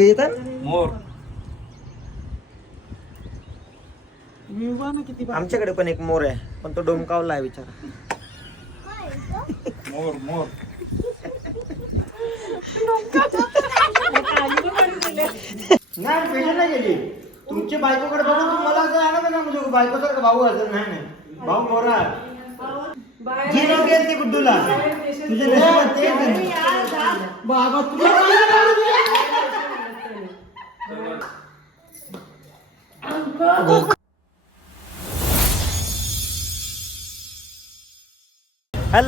येतात? मोर. आमच्याकडे पण एक मोर आहे पण तो डोमकावला आहे बिचारा मोर मोर. नाही पेशंट नाही गेली. तुमची बायकोकडे बघून तुम्हाला असं का म्हणजे बायकोसारखं भाऊ असेल नाही नाही. भाऊ मोरा जी नाव गेल ती गुड्डूला. तुझ्या नशिबात ते? बाबा तुला हॅलो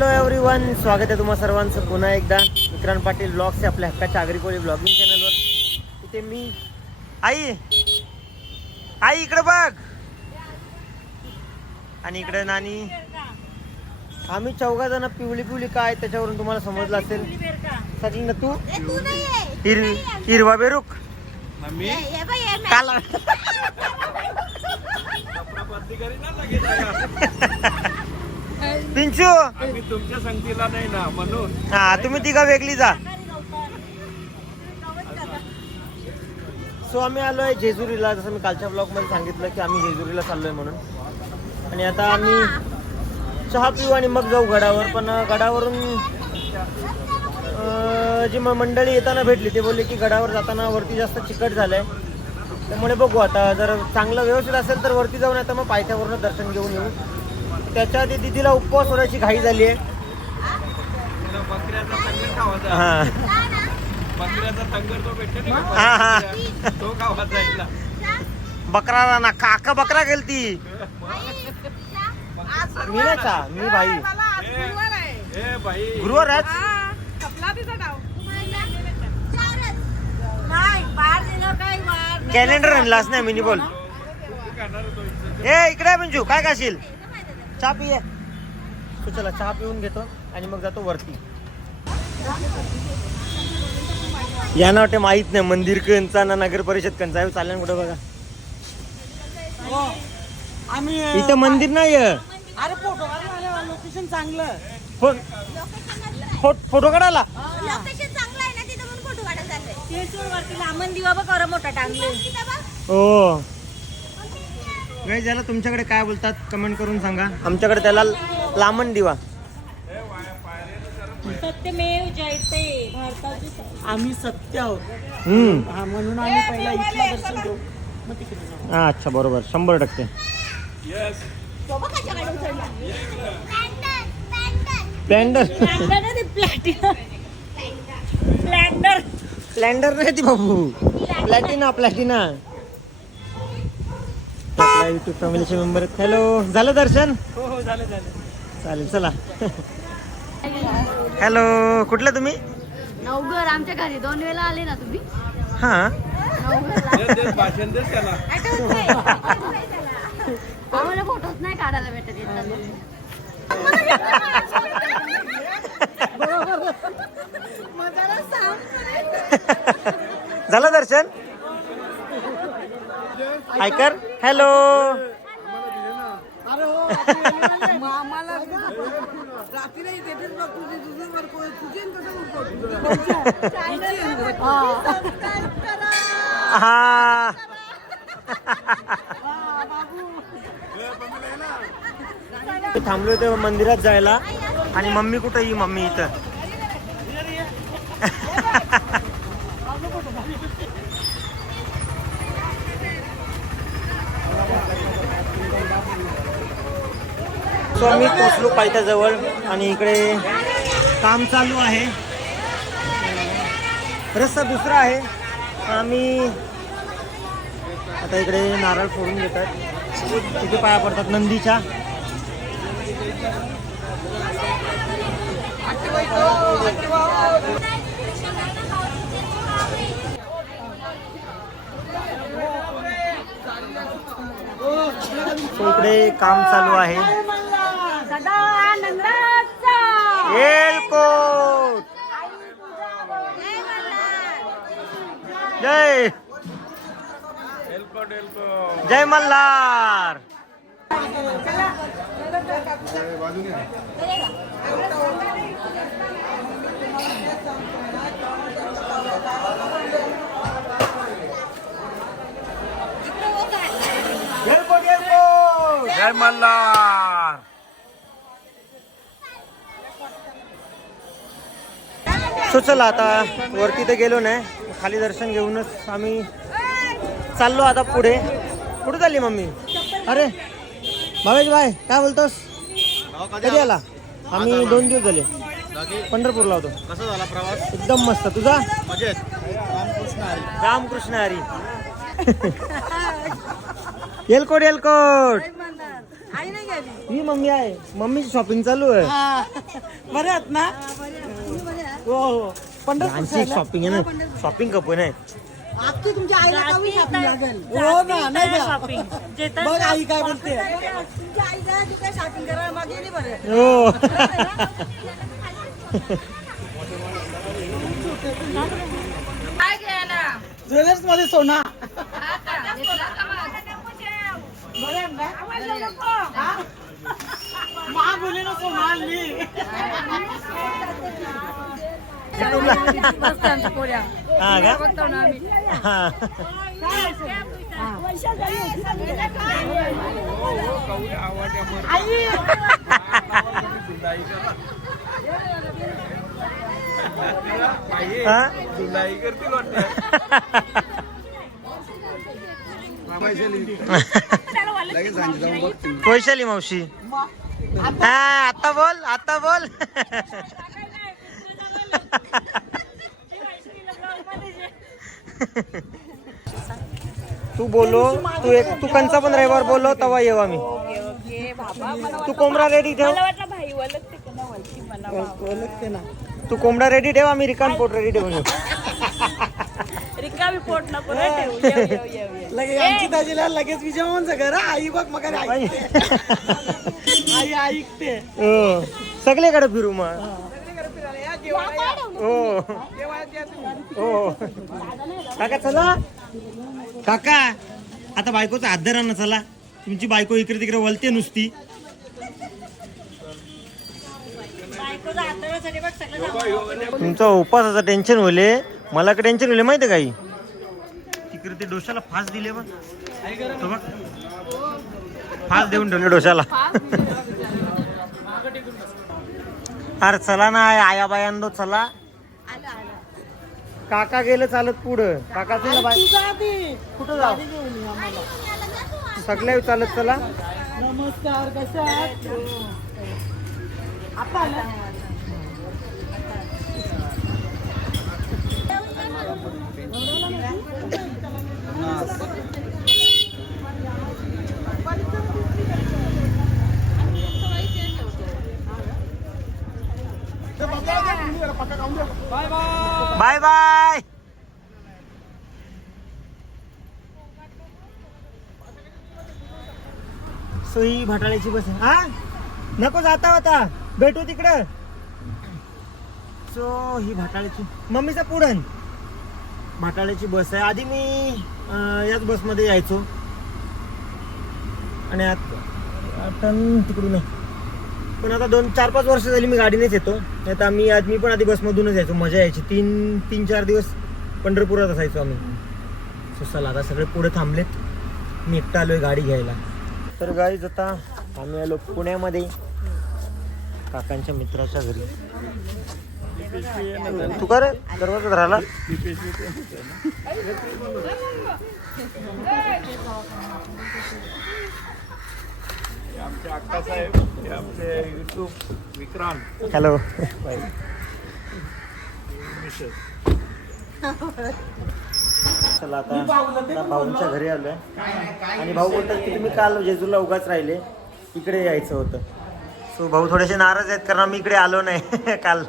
एव्हरीवन स्वागत आहे तुम्हा सर्वांचं पुन्हा एकदा. विक्रांत पाटील ब्लॉग्स आपल्या हक्काच्या आगरीकोळी ब्लॉगिंग चॅनलवर इथे मी. आई! आई इकडे बघ! आणि इकडे नानी. आम्ही चौघा जण पिवळी पिवळी काय त्याच्यावरून तुम्हाला समजलं असेल. सगळी ना तू? हिर हिरवा बेरूक काला. पिंचू. आम्ही तुमच्या संगतीला नाही ना म्हणून. हा तुम्ही तिघा वेगळी जा. सो आम्ही आलोय जेजुरीला. जसं मी कालच्या ब्लॉगमध्ये सांगितलं की आम्ही जेजुरीला चाललोय म्हणून. आणि आता आम्ही चहा. पिऊ आणि मग जाऊ गडावर. पण गडावरून जी म- मंडळी येताना भेटली ते बोलले की गडावर जाताना वरती जास्त चिकट झालंय. त्यामुळे बघू आता जर चांगलं व्यवस्थित असेल तर वरती जाऊन आता मग पायथ्यावरून दर्शन घेऊन येऊ. त्याच्या आधी दिदीला उपवास होण्याची घाई झाली आहे हा. तो हा, हा. बकऱ्या, तो खावायचा एकला बकरा ना काका बकरा गेलती मी नाही का मी भाई. गुरुवार आज? कॅलेंडर आणलास नाही मिनी बोल. ए इकडे मंजू काय खाशील? चहा पिये. तू चला चहा पिऊन घेतो आणि मग जातो वरती. यांना वाटते माहीत नाही मंदिर कंचा ना नगर परिषद कंचा आहे. चालेल कुठं बघा. आम्ही इथं मंदिर नाही अरे फोटो काढायला लोकेशन चांगलं. फोटो काढायला? लोकेशन चांगलं आहे ना तिथं म्हणून फोटो काढायला जाते दिवा बघ मोठा टांगले. हो. गाई ज्याला तुमच्याकडे काय बोलतात कमेंट करून सांगा. आमच्याकडे त्याला लामण दिवा. सत्यमेव जयते भारताची आम्ही सत्य आहोत. हम्म. हा म्हणून आम्ही पहिला इथलं दर्शन घेऊ. मग तिकडे जाऊ. हा अच्छा बरोबर. शंभर टक्के. सोबत उचलला स्प्लेंडर प्लॅटिनम प्लॅन्डर स्प्लेंडर नाही ती बाबू. प्लॅटिना प्लॅटिना आपल्या युट्यूब फॅमिलीचे मेंबर हॅलो झालं दर्शन? हो हो झालं झालं. चालेल चला. हॅलो कुठलं तुम्ही? नवघर आमच्या घरी. दोन वेळा आले ना तुम्ही? हां. दे, दे, भाषण दे त्याला. आम्हाला फोटोच नाही काढायला भेटत येतात झालं दर्शन? ऐकर हॅलो. हा मग आम्हाला रात्री नाही देते बघ तुझी तुझं वर कोण तुझे कसं हा मी थांबलो होतो मंदिरात जायला. आणि मम्मी कुठं ही मम्मी इथं. सो आम्ही पोचलो पायथ्याजवळ आणि इकडे काम चालू आहे. रस्ता दुसरा आहे. आम्ही आता इकडे नारळ फोडून घेतात. तिथे पाया पडतात नंदीच्या. हो, इकडे काम चालू आहे. जय. जय मल्हार. जय चला आता वरती तर गेलो नाही खाली दर्शन घेऊनच आम्ही चाललो आता पुढे. कुठे चालली मम्मी? अरे भावेश भाई काय बोलतोस? कधी आला? आम्ही दोन दिवस झाले. पंढरपूरला होतो. कसा झाला प्रवास? एकदम मस्त. तुझा? मजेत. रामकृष्ण हरी. रामकृष्ण हरी येलकोट येलकोट. आई नाही गेली. ही मम्मी आहे. मम्मीची शॉपिंग चालू आहे. बरे आहेत ना? हो हो. पंढरपूर आमची शॉपिंग आहे ना? शॉपिंग कपून आहे. अख्खी तुमच्या आईला कमी शॉपिंग लागेल? हो ना नाही का? बघ आई काय बोलते तुमच्या आईला तू काय शॉपिंग करायला मागे नाही बरं. हो. काय घ्यायला? ज्वेलर्समध्ये सोना. महागुली नको. हा का हा. हा? जुलाई करतील वैशाली मावशी हा आता बोल आता बोल तू बोलो तू एक तू कंचा पण रविवार बोलो तेव्हा येऊ आम्ही तू कोंबडा रेडी ठेव. ओळखते ना तू कोंबडा रेडी ठेव आम्ही रिकाम पोट रेडी ठेवून येऊ. लगेच आमची दाजीला लगेच विजयमोहनचं घर. आई बघ मग आई. आई ऐकते. हो. सगळीकडे फिरू मग. हो हो काका चला. काका आता बायकोचा हात धरा ना चला. तुमची बायको इकडे तिकडे वलते नुसती. तुमचा उपासाचं टेन्शन होले मला का टेन्शन होले माहिती काही? तिकडे ते डोशाला फास दिले बघ. तो बघ. फास देऊन ठेवले डोशाला अरे चला ना आया बायांनो चला. काका गेलं चालत पुढं. काका चला बाय. कुठं जाऊ? सगळ्या चालत चला. नमस्कार कशा आहात? बाय बाय सो ही भाटाळ्याची बस आहे. हा? नको जाता होता भेटू तिकडं. सो ही भाटाळ्याची मम्मीचा पुरण भाटाळ्याची बस आहे. आधी मी याच बसमध्ये यायचो. आणि आता तिकडून पण आता दोन चार पाच वर्ष झाली मी गाडीनेच येतो. नाही तर आम्ही आज मी पण आधी बसमधूनच यायचो. मजा यायची. तीन तीन चार दिवस पंढरपुरात असायचो आम्ही. सो चला आता सगळे पुढे थांबलेत. मी एकटा आलोय गाडी घ्यायला. तर गाईज आता आम्ही आलो पुण्यामध्ये. काकांच्या मित्राच्या घरी. तू का रे? दरवाजा राहिला आमचे अक्का साहेब हे आमचे युट्यूब विक्रांत. हॅलो चला आता आता भाऊंच्या घरी आलोय. आणि भाऊ बोलतात की तुम्ही काल जेजूला उगाच राहिले. इकडे यायचं होतं. सो भाऊ थोडेसे नाराज आहेत कारण आम्ही इकडे आलो नाही काल.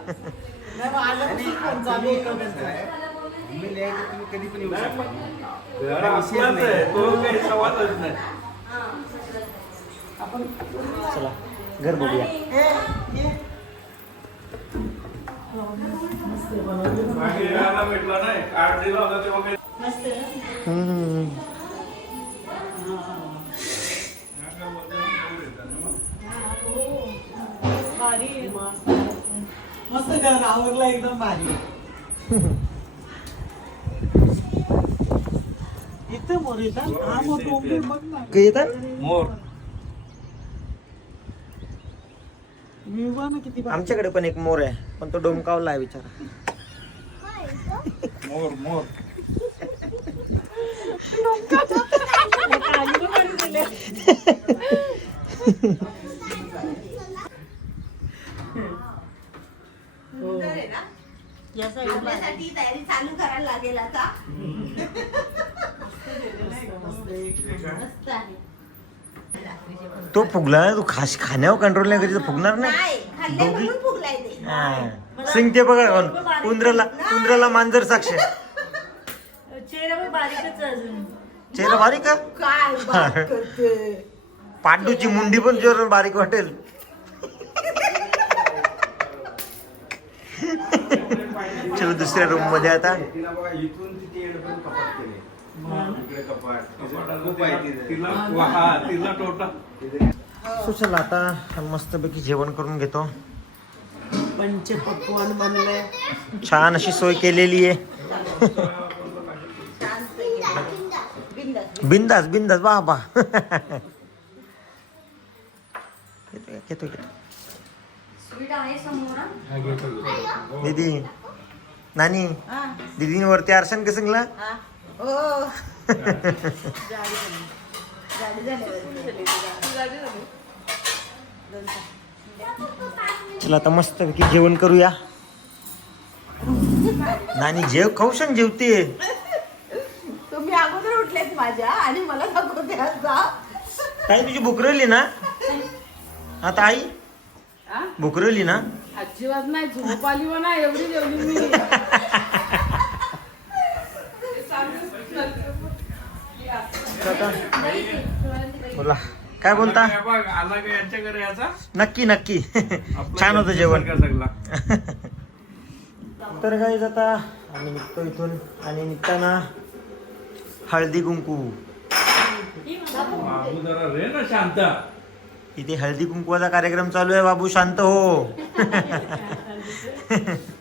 घर आपलाच आहे. तो काही सवालच नाही चला घर बघूया मागे राहायला भेटला नाही कार्ड दिला होता तेव्हा काही हम्म. मस्त घर आवरला एकदम भारी इथं मोर येतात. हा मोर डोंगर बघ ना काय येतात? मोर. मी उभा ना किती बारीक. आमच्याकडे पण एक मोर आहे पण तो डोमकावला आहे बिचारा मोर मोर. या साईडला आपल्यासाठी तयारी चालू करायला लागेल आता. मस्त आहे. तो फुगला ना तू खास खाण्यावर कंट्रोल नाही कधी तर फुगणार नाही. नाही खाल्ले म्हणून फुगलाय ते. हा. सिंगते बघा उंदराला उंदराला मांजर साक्ष चेहरा पण बारीकच आहे अजून. चेहरा बारीक का काय बात करते पांडूची मुंडी पण जोर बारीक वाटेल. चलो दुसऱ्या रूममध्ये आता. सो चला आता मस्तपैकी जेवण करून घेतो. पंचपक्वान बनले छान अशी सोय केलेली आहे. बिंदास बिंदास बिंदास वा बा. घेतो घेतो घेतो स्वीट आहे समोर? दीदी नानी हा. दीदीने वरती आरसन कसं सांगला गाडी झाली. चला आता मस्तपैकी जेवण करूया. नानी जेव खाऊ सांग जेवते तुम्ही अगोदर उठलेत माझ्या आणि मला दाखवते ताई तुझी भुकरवली ना? आता आई भुकरवली ना? अजिबात नाही झोप आली म्हणा एवढी जेवली मी. आता बोला. काय बोलता? नक्की नक्की. छान होतं जेवण तर काही आता आम्ही निघतो इथून आणि निघताना हळदी कुंकू. बाबू जरा रे ना शांत. इथे हळदी कुंकवाचा कार्यक्रम चालू आहे बाबू शांत हो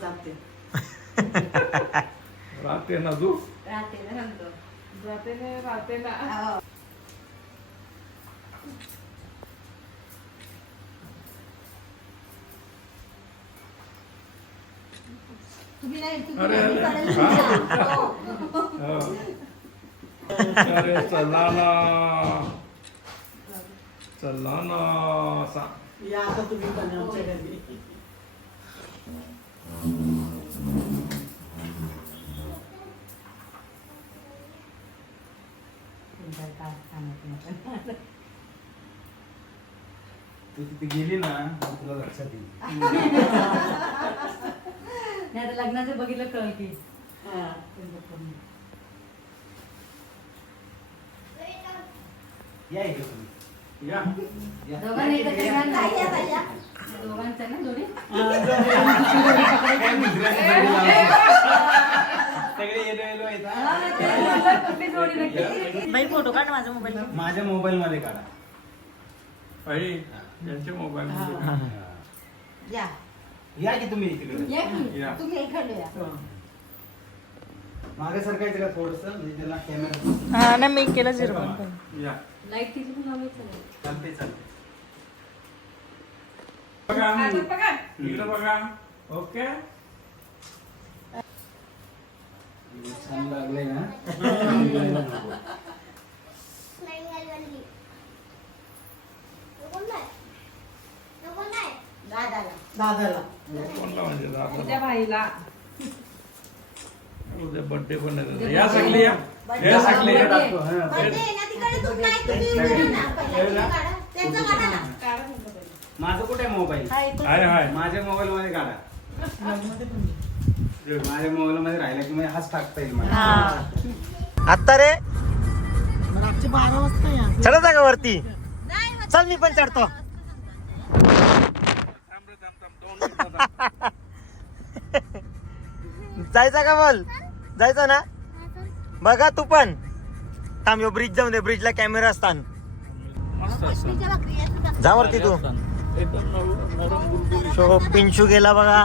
जाते राहते ना तू राहते ना नंतर जाते ना राहते ना. तुम्ही नाही तुम्ही अरे, अरे. हो. अरे चला ना चला ना सा- या आता तुम्ही पण आमच्या घरी तू तिथे गेली ना मग तुला लक्षात येईल नाही आता लग्नाचं बघितलं कळ की या इकडे तुम्ही या या. दोघांनी एकत्र ना. या, या. दोघांचं ना जोडी काय दुसऱ्याची जोडी लावायची? बाई फोटो काढ माझा मोबाईल माझ्या मोबाईल मध्ये काढा. बाई यांच्या मोबाईल या. या की तुम्ही इकडे? या की. तुम्ही इकडे या. मागे सरकायचं का थोडस म्हणजे त्याला कॅमेरा हा ना मी केलं झिरो या. लाइट तिची पण चालते चालते बघा. इकडे बघा. ओके? छान लागलंय ना. दादाला. दादाला कोणला म्हणजे दादा त्या भाईला. उद्या बर्थडे पण आहे या सगळी या. या सगळी या. टाकतो, माझं कुठे मोबाईल? हाय हाय. माझ्या मोबाईल मध्ये काढा माझ्या मोबाईल मध्ये राहिला की म्हणजे हाच टाकता येईल मला. आत्ता रे? रातचे बारा वाजता या. चढत जा का वरती. चल मी पण चढतो. जायचा का बोल? जायचं ना? बघा तू पण. थांब यो ब्रिज जाऊन दे. ब्रिजला कॅमेरा असतान. मस्त असं तुमच्या भाकरी आहे, तुझा. जा वरती तू शो पिंचू गेला बघा.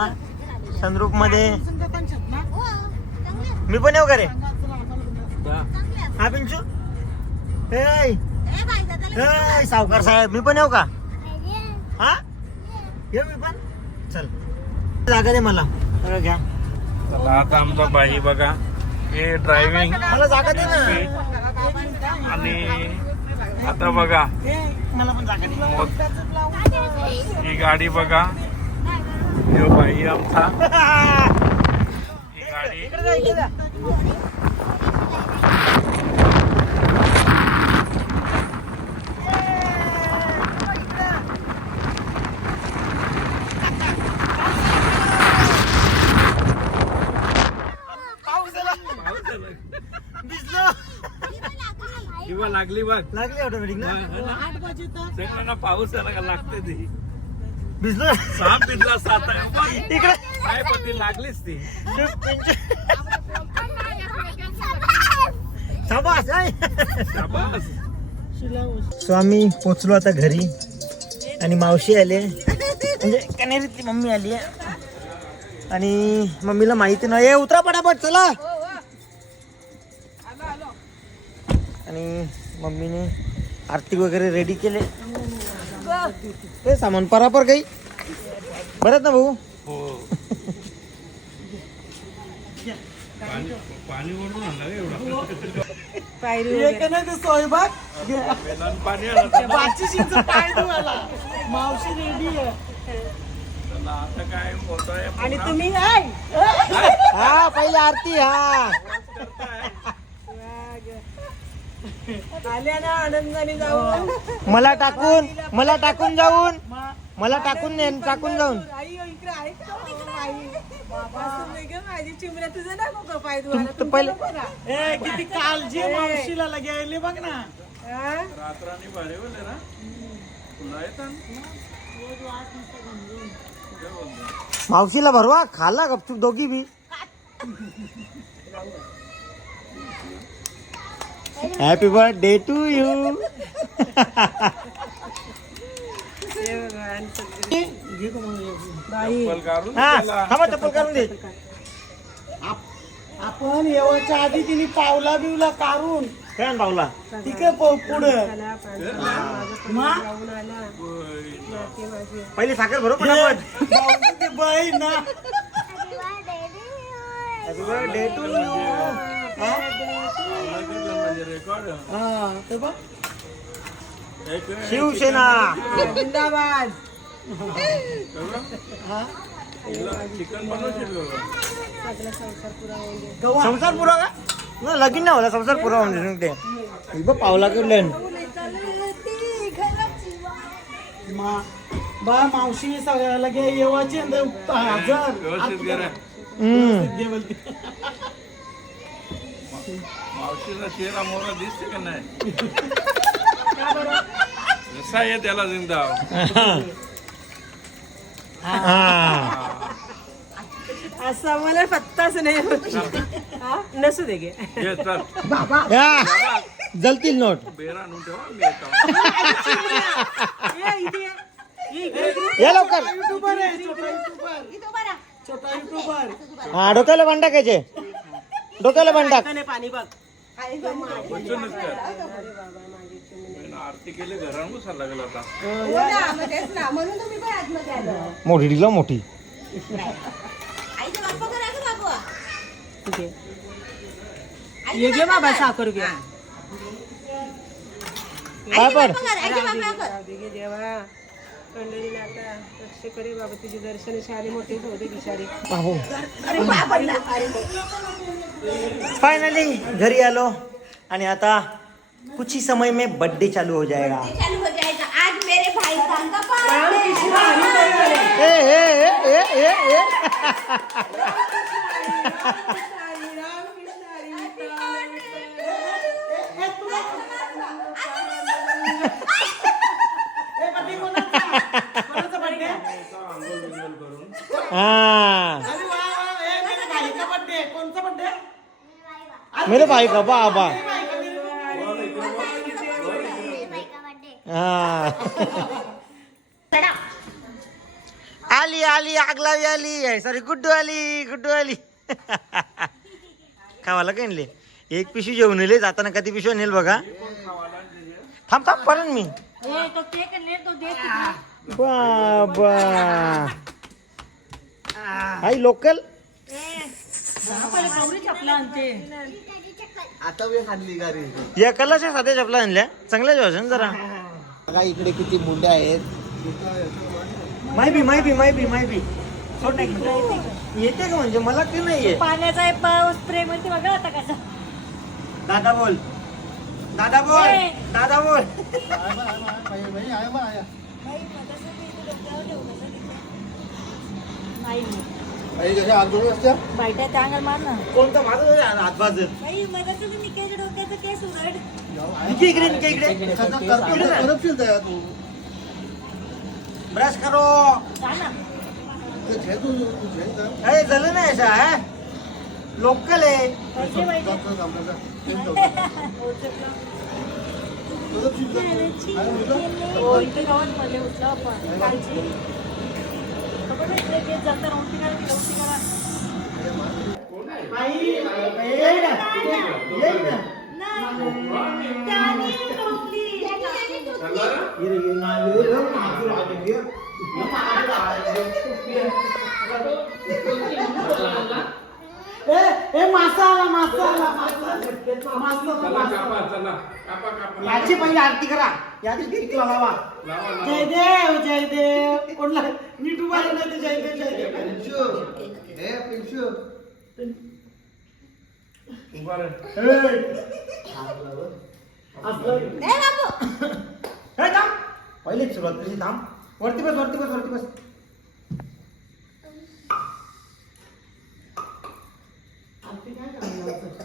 सनरूपमध्ये हो, मी पण येऊ का रे. हा. पिंचू? ए ए, बाई, दादाला ए, सावकार साहेब मी पण येऊ का? ये. हा? येऊ मी पण? चल. जागा दे मला. घ्या. चला आता आमचा बाई बघा. हे ड्रायव्हिंग मला जागा दे ना. आणि आता बघा. मला पण जागा दे. ही गाडी बघा. हे बाई आमचा ही गाडी लागली बघ. लागली ऑटोमॅटिक ना? पाऊस आला का लागते ती. भिजलो साप भिजला सात आहे. बघ. इकडे. काय पण ती? लागलीच ती शाबास, ay. शाबास. सो आम्ही पोचलो आता घरी. आणि मावशी आले. म्हणजे कनेरीतली मम्मी आली आहे. आणि मम्मीला माहिती नाही. ए, उतरा पटापट चला. आणि मम्मीने आरती वगैरे रेडी केले. ते सामान परापर काही? बरं ना भाऊ. हो. पाणी पाणी ओढून आणलं रे एवढं? एक नाही ते सोयबाग वेलान पाणी आलं. तर पाचशे शिंच पाय धुवायला मावशी रेडी आहे. चला, आता काय मोठं आहे आणि. तुम्ही आहे हा पहिली आरती हा. आल्या ना आनंदाने जाऊ मला टाकून मला टाकून जाऊन मला टाकून ने- टाकून जाऊन. आई इकडे आहे का? आई. ग माझी तुझं पाय तुम धुवायला तर पहिले ए किती काळजी मावशीला लगे बघ ना. रात्राने भारी होते ना. तुला येतात मावशीला भरवा खाला गपचूप दोघी बी. हॅपी बर्थडे टू यू हा त्याला. थांबा चप्पल काढून दे. आपण येवाच्या आधी तिने पावला बिवला काढून काय पावला? तिकडे पुढं. पहिली साखर ते बाई ना. Happy birthday to you Shiv Sena. जिंदाबाद. चिकन बनवशील का? संसार पुरा का? ना लगीन नाही होला संसार पुरा म्हणजे ते. पावला कडलं मा बा मावशी सगळ्या लगे येवाची हम्म. मावशीचा चेहरा मोरा दिसते का नाही? जसा आहे त्याला जिंदा? हा. असा मला पत्ताच नाही हा? नसू दे गे. चल. या, जलतील नोट. बेरा आणून ठेवा मी येतो. ये इथे ये. ये इकडे, इकडे. या लवकर. युट्यूबर आहे छोटा युट्यूबर छोटा युट्यूबर हा डोक्याला बांध टाकायचे डोक्याला टाक. नाही पाणी बघ. आरती केली आता मोठी डिलो मोठी. बाबू इथे. ये घे बाबा साखर घे. बाप्पा कर देवा. बाबा तुझे दर्शन शाली मोठे होते बिचारी. फायनली घरी आलो आणि आता कुछ ही समय में बर्थडे चालू हो जाएगा. चालू हो जाएगा. आज मेरे भाई का कपाल ए ए ए ए ए ए. कोणाचा बर्थडे हाँ. कोणचा बर्थडे मेरे भाई का बाबा। हाँ आली आली आली आगलावी आली सॉरी गुड्डू आली गुड्डू आली. खावाला काय आणले एक पिशवी जेवण नेले जाताना कधी पिशवी नेल बघा. थांब थांब पडन मी. ए, तो केक ने तो दे किती. बाबा आई लोकल हा, पहिले गौरी चपला आणते आता गाडी. या कलाच्या साध्या चपला आणल्या. चांगल्या जेवण जरा. बघा इकडे किती मुंड्या आहेत. माहिती माहिती माहिती माहिती सोड ना एक मिनिट. येते का म्हणजे? मला ते नाही येत पाण्याचा स्प्रे मिळते बघा आता कसा. दादा बोल. दादा बोल. ए. दादा बोल. नाही. काही कशा आंदोलन असत्या बायट्या त्या अंगात मार? ना कोणता माझा हातभाज बाई मधाचं तर निकायच्या डोक्याचं केस उरड इकडे इकडे। इकडे इकडे करपशील त्या तू। ब्रश करो। जा ना ते झेल तू तू झेल कर. अरे झालं नाही असा है? लोकल आहे पैसे पाहिजे मासा आला मासा आला मासा आला. मासा याची पहिली आरती करा. याची टिकला लावा? जय देव जय देव. कोणला? नीट उभा राहिला तर जय देव जय देव. पिंशू. असलं ए हे थांब. पहिलेच सुरुवात कशी? थांब. वरती बस वरती बस वरती बस. इकडे बसा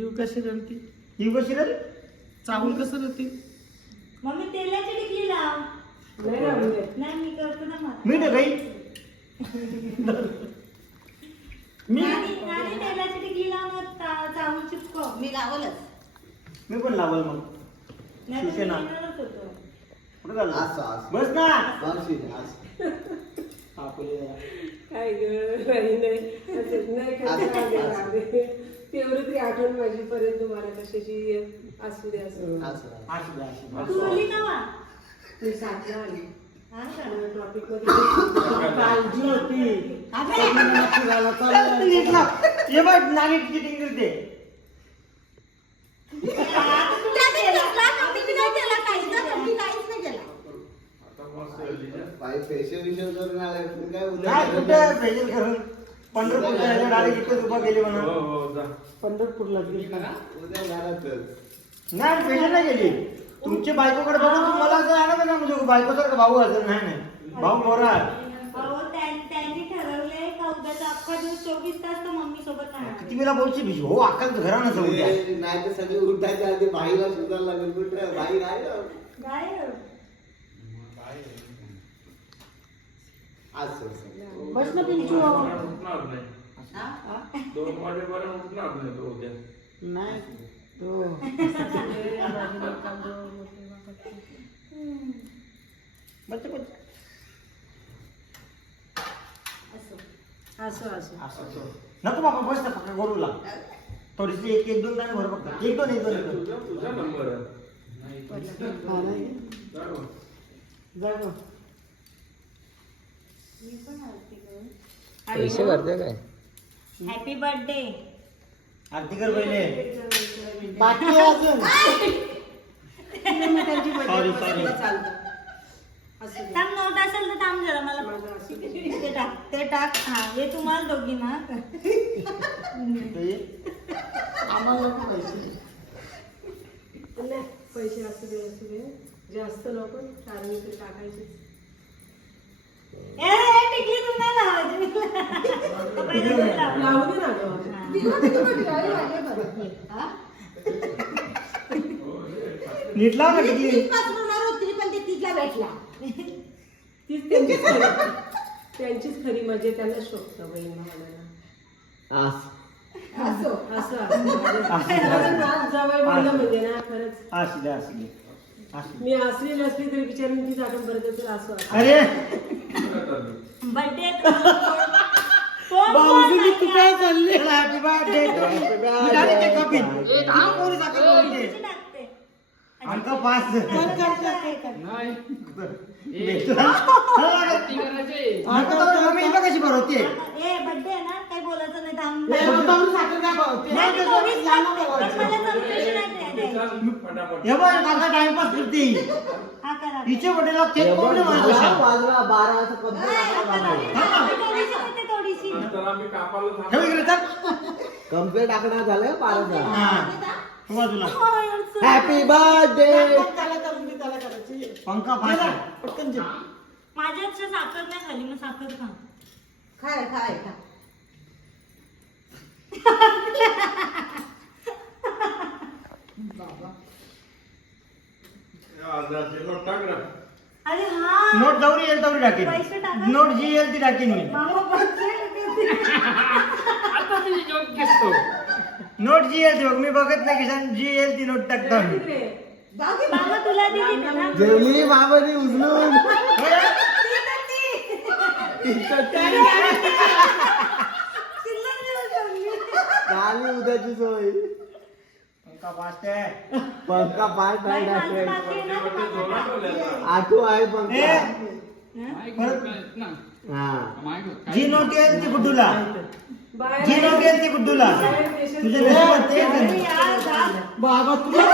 येऊ कशी रडती. येऊ कशी रड? चावून कसं रडती? मम्मी तेलाची टिकली लाव. नाही मी करतो ना मग मी ना काही मी नानी नानी तेलाची टिकली लाव मग चा- चावून चिपको मी लावलंच. मी पण लावल मग. नाही तर मी शिवसेना. येणारच होतो. कुठं झालं असं, असं. बस ना. असं. काय ग नाही. नाही असं नाही असं, तेवढं तरी आठवण माझी पर्यंत तुम्हाला कशाची असू दे असं असं. असू द्या, असू द्या. तू बोलली ना वा मी सातला आली. हा का? टॉपिक काळजी होती. बघ नाणी चिटिंग करते आता तू त्या काय केलं? दिवसाला कमी नाही केला काहीच ना कमी काहीच नाही केला. बाई फेशियल करून आलाय तू काय उद्या काय कुठं फेशियल करून? पंढरपूरच्या ह्याच्या डायरेक्ट इथेच उभा गेली म्हणा. हो, पंढरपूरला गेली. उद्या घरातच नाही गेली. तुमच्या बायकोकडे बघून तुम्हाला असं आणत ना म्हणजे बायकोसारखं भाऊ असेल नाही नाही. भाऊ मोरा अहो, त्यां- त्यांनी ठरवलंय का उद्याचा अख्खा दिवस चोवीस तास तर मम्मी सोबत राहणार? किती वेळा बोलची हो अक्कल घरानं जाऊ द्या. ए, नाही तर सगळे उठायच्या आधी बाईला सुद्धा लागेल कुठे बाई नाही ना. काय असं असं. बस ना पिंचू उठणार नाही. दोन वाजेपर्यंत उठणार नाही तो उद्या. नाही. तो. बच्चा बच्चा असो. असो असं. नको बाबा बस ना पक्का गोरूला. थोडीशी एक एक दोन दाणे भर फक्त. एक दोन एक दोन एक दोन. तुझा तुझा नंबर आहे. जाऊ. पैसे भरते काय? Happy birthday. आरती कर पहिले. बाकी आहे अजून. सॉरी सॉरी थांब नोट असेल तर थांब जरा मला ते टाक ते टाक. हा हे तुम्हाला दोघी ना. आम्हाला नको पैसे पैसे असू दे असू दे. जास्त नको कारण ते टाकायचे. ए, ए, टिकली तू नाही लावायची. तो पहिला तू लाव. लावू दे ना गं. नीट लाव ना टिकली तीच पाचवणार होती पण ती तिला भेटला. तीच त्यांचीच खरी त्यांचीच खरी मजा त्यांना शोभतं बहीण भावाला असं. बोललं म्हणजे ना खरंच. दे दे दे. मी असली नसली तरी बिचारी तीच आठवण परत असं असं. अरे! बर्थडे भाऊजी तू काय चालले? Happy birthday. अंक पाच भेटला. अंक तर आम्ही इथं कशी भरवते? हे बघ काका टाइमपास करते. करा. हिचे वडील केक आम्ही कापायला थांबलो. ठेव इकडे कंप्लीट आकडा झालाय पारचा हा बाजूला. हॅपी बर्थडे पंखा पाच माझ्यापेक्षा साखर नाही खाली मग साखर खा. खाय खाय खा. नोट टाक ना. अरे हा नोट दौरी येईल दौरी पैसे टाकेन टाका. नोट जी येईल ती टाकेन मी. मामा पैसे आता तुझी जोक घेतो नोट जी येईल ती बघ मी बघत नाही किसान जी येईल ती नोट टाकतो मी मामा तुला दिली का ना? जेवली बाबाने उचलून. झाली उद्याची सोय. पंखा आहे. पंखा पाच बाई, नाही माझं टाकले बाकी आहे ना, ए परत जी नोट येईल ती गुड्डूला बाहेर जी नोट येईल ती गुड्डूला तुझे नशिबात. बाबा तुला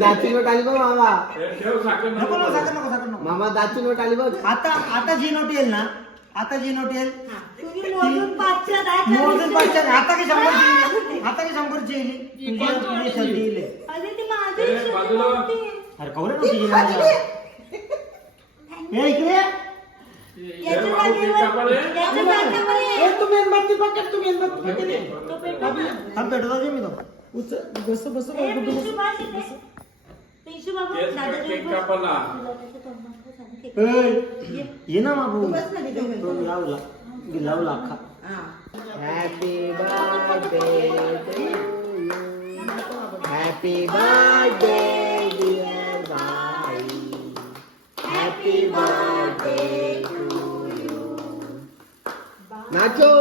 दाची नोट आली बघ मामा. नको नको नको करू. साखर नको साखर नको. मामा दाची नोट आली बघ. आता आता जी नोट येईल ना आता जी नोट येईल मोजून मोजून. पाचशे आता काही शंभरची आता काही शंभरची येईल तुझी अरे ती माझी ए, इच्छा बाजूला. नव्हती. अरे कवरे माझ्या ए इकडे याच्या बाबू ये. तो थांब पेटवतो दे मी तो ए, पिशू बस. पिशू बाबू, दादाजी केक बस. कापायला. तुला ये ना बाबू तो लावला लावला अख्खा happy birthday happy birthday dear बाई हॅपी बर्थडे टू यू नाचो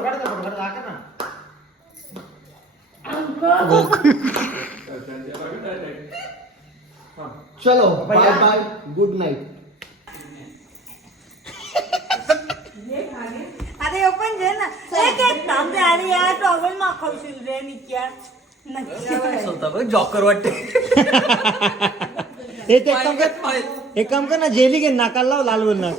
काढ दाखव ना त्यांच्या बागेत आहे ते. हा. चलो बाय बाय गुड नाईट अरे हे पण घे ना एक एक थांब रे अरे यार टॉवेल माखवशील रे जॉकर वाटते. हे ते एक काम कर एक काम कर ना जेली घे नाकाला लाव लाल बोलणार